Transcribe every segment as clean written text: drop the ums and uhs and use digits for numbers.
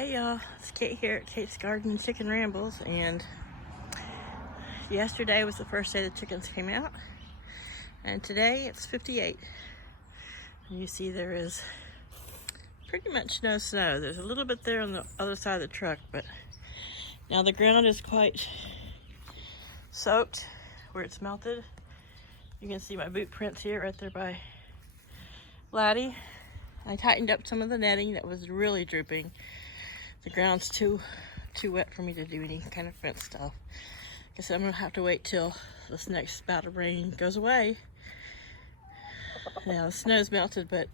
Hey y'all, it's Kate here at Kate's Garden Chicken Rambles, and yesterday was the first day the chickens came out, and today it's 58. And you see there is pretty much no snow. There's a little bit there on the other side of the truck, but now the ground is quite soaked where it's melted. You can see my boot prints here right there by Laddie. I tightened up some of the netting that was really drooping. The ground's too wet for me to do any kind of fence stuff. Guess I'm gonna have to wait till this next bout of rain goes away. Now the snow's melted, but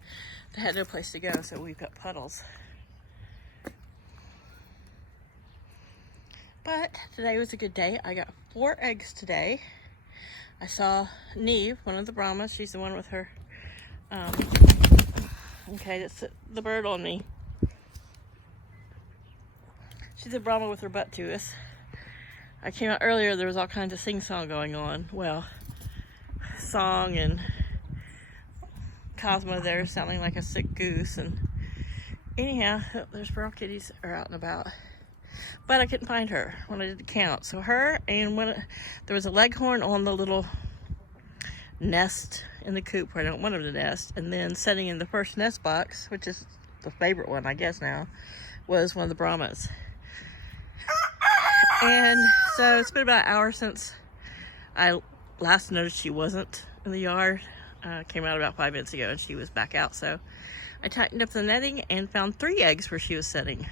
they had no place to go, so we've got puddles. But today was a good day. I got 4 eggs today. I saw Neve, one of the Brahmas. She's the one with her, okay, that's the bird on me. She's a Brahma with her butt to us. I came out earlier, there was all kinds of sing-song going on. Well, song and Cosmo there sounding like a sick goose. And anyhow, there's sparrow kitties are out and about. But I couldn't find her when I did the count. So her and there was a leghorn on the little nest in the coop where I don't want them to nest. And then sitting in the first nest box, which is the favorite one I guess now, was one of the Brahmas. And so it's been about an hour since I last noticed she wasn't in the yard. Came out about 5 minutes ago and she was back out. So I tightened up the netting and found 3 eggs where she was sitting.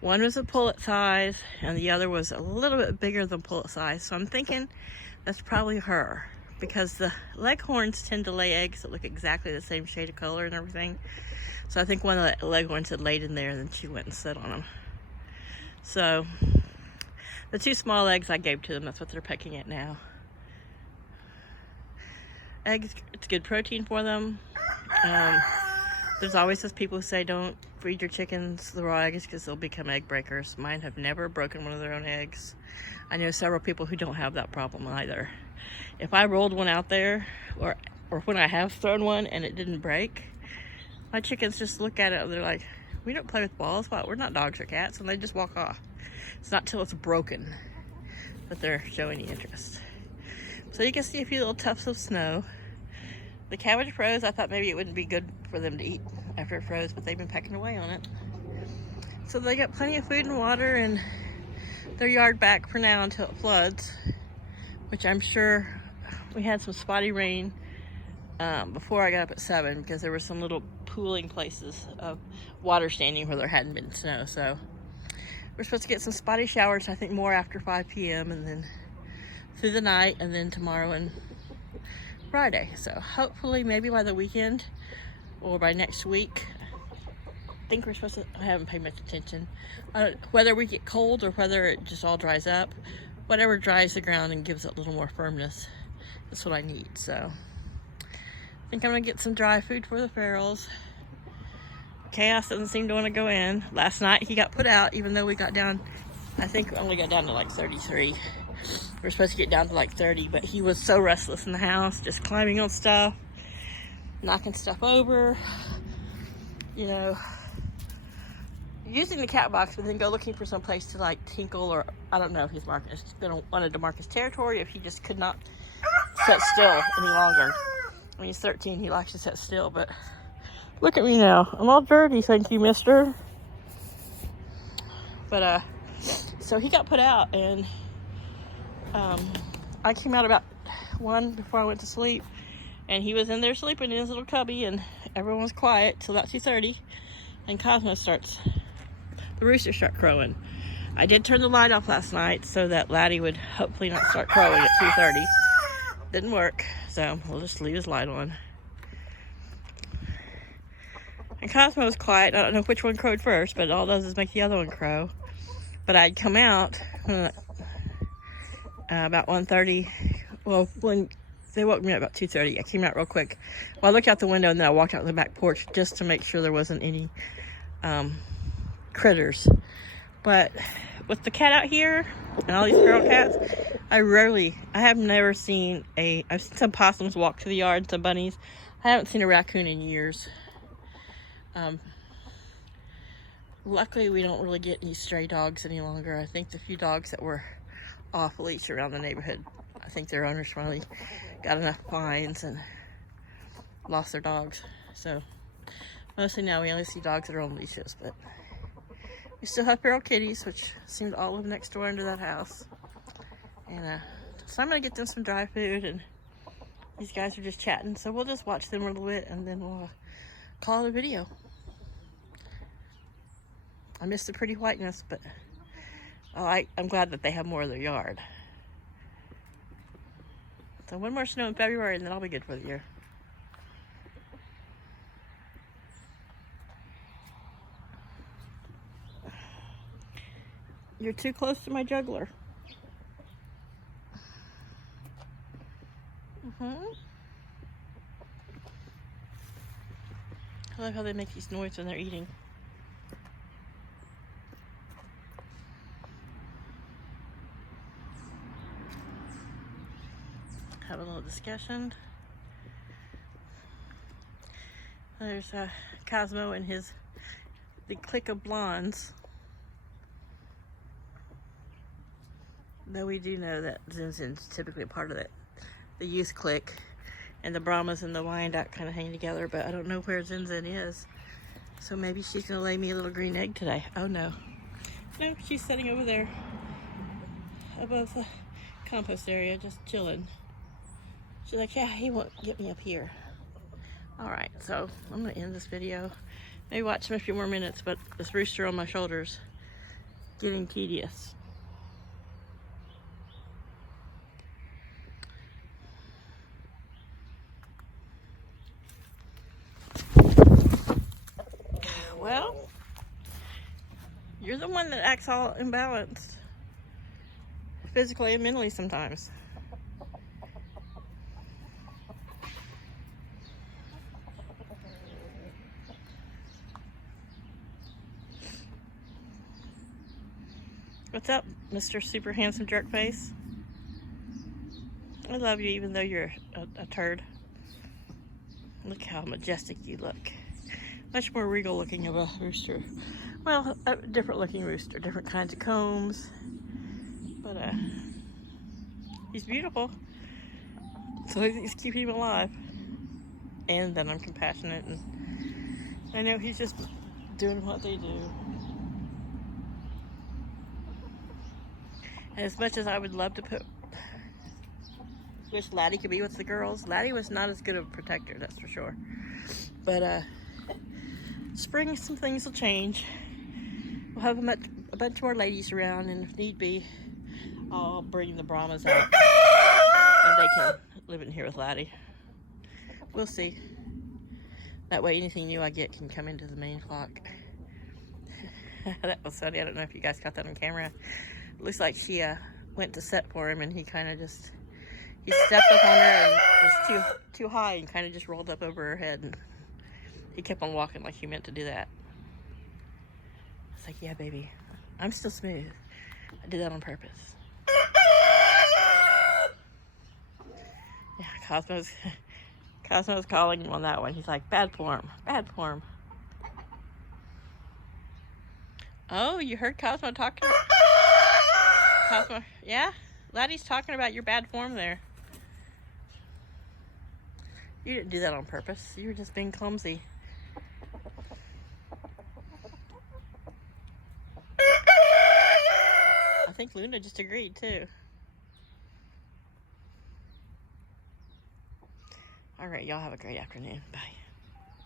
One was a pullet size and the other was a little bit bigger than pullet size. So I'm thinking that's probably her, because the leghorns tend to lay eggs that look exactly the same shade of color and everything. So I think one of the leghorns had laid in there and then she went and sat on them. So the 2 small eggs I gave to them, that's what they're pecking at now. Eggs, it's good protein for them. There's always those people who say don't feed your chickens the raw eggs because they'll become egg breakers. Mine have never broken one of their own eggs. I know several people who don't have that problem either. If I rolled one out there, or when I have thrown one and it didn't break, my chickens just look at it and they're like, we don't play with balls. What? We're not dogs or cats. And they just walk off. It's not till it's broken that they're showing any interest. So you can see a few little tufts of snow. The cabbage froze. I thought maybe it wouldn't be good for them to eat after it froze, but they've been pecking away on it. So they got plenty of food and water and their yard back for now until it floods, which I'm sure we had some spotty rain before I got up at 7, because there were some little pooling places of water standing where there hadn't been snow. So we're supposed to get some spotty showers, I think more after 5 p.m. and then through the night, and then tomorrow and Friday. So hopefully maybe by the weekend or by next week. I think we're supposed to, I haven't paid much attention. Whether we get cold or whether it just all dries up, whatever dries the ground and gives it a little more firmness, that's what I need. So I think I'm gonna get some dry food for the ferals. Chaos doesn't seem to want to go in. Last night he got put out, even though we got down, I think we only got down to like 33. We're supposed to get down to like 30, but he was so restless in the house, just climbing on stuff, knocking stuff over, you know, using the cat box, but then go looking for some place to like tinkle, or I don't know if he's wanted to mark his territory, if he just could not sit still any longer. When he's 13, he likes to sit still, but look at me now. I'm all dirty, thank you, mister. But, so he got put out, and I came out about 1 before I went to sleep, and he was in there sleeping in his little cubby, and everyone was quiet till about 2:30, and Cosmo the rooster start crowing. I did turn the light off last night so that Laddie would hopefully not start crowing at 2:30. Didn't work, so we'll just leave his light on. And Cosmo was quiet. I don't know which one crowed first, but it all does is make the other one crow. But I'd come out about 1:30. Well, when they woke me up about 2:30, I came out real quick. Well, I looked out the window and then I walked out the back porch just to make sure there wasn't any critters. But with the cat out here and all these feral cats, I've never seen I've seen some possums walk to the yard, some bunnies. I haven't seen a raccoon in years. Luckily, we don't really get any stray dogs any longer. I think the few dogs that were off leash around the neighborhood, I think their owners finally got enough fines and lost their dogs. So mostly now we only see dogs that are on leashes, but we still have feral kitties, which seem to all live next door into that house. And so I'm gonna get them some dry food, and these guys are just chatting, so we'll just watch them a little bit and then we'll call it a video. I miss the pretty whiteness, but I'm glad that they have more of their yard. So one more snow in February and then I'll be good for the year. You're too close to my juggler. I love how they make these noises when they're eating. Have a little discussion. There's Cosmo and the clique of blondes. Though we do know that Zinzin's typically a part of the youth clique, and the Brahmas and the Wyandotte kind of hang together, but I don't know where Zinzin is. So maybe she's gonna lay me a little green egg today. Oh no. No, she's sitting over there above the compost area, just chilling. She's like, yeah, he won't get me up here. All right, so I'm gonna end this video. Maybe watch him a few more minutes, but this rooster on my shoulder's getting tedious. Well, you're the one that acts all imbalanced, physically and mentally sometimes. What's up, Mr. Super Handsome Jerkface? I love you even though you're a turd. Look how majestic you look. Much more regal looking of a rooster. Well, a different looking rooster, different kinds of combs. But he's beautiful. So I think it's keeping him alive. And then I'm compassionate, and I know he's just doing what they do. And as much as I would love to wish Laddie could be with the girls, Laddie was not as good of a protector, that's for sure. But spring, some things will change. We'll have a bunch more ladies around, and if need be, I'll bring the Brahmas out and they can live in here with Laddie. We'll see. That way anything new I get can come into the main flock. That was funny. I don't know if you guys caught that on camera. It looks like she went to set for him, and he kind of just, he stepped up on her and was too high and kind of just rolled up over her head, and he kept on walking like he meant to do that. It's like, yeah, baby, I'm still smooth. I did that on purpose. Yeah, Cosmo's calling him on that one. He's like, bad form, bad form. Oh, you heard Cosmo talking? Cosmo, yeah? Laddie's talking about your bad form there. You didn't do that on purpose. You were just being clumsy. I think Luna just agreed too. All right, y'all have a great afternoon. Bye.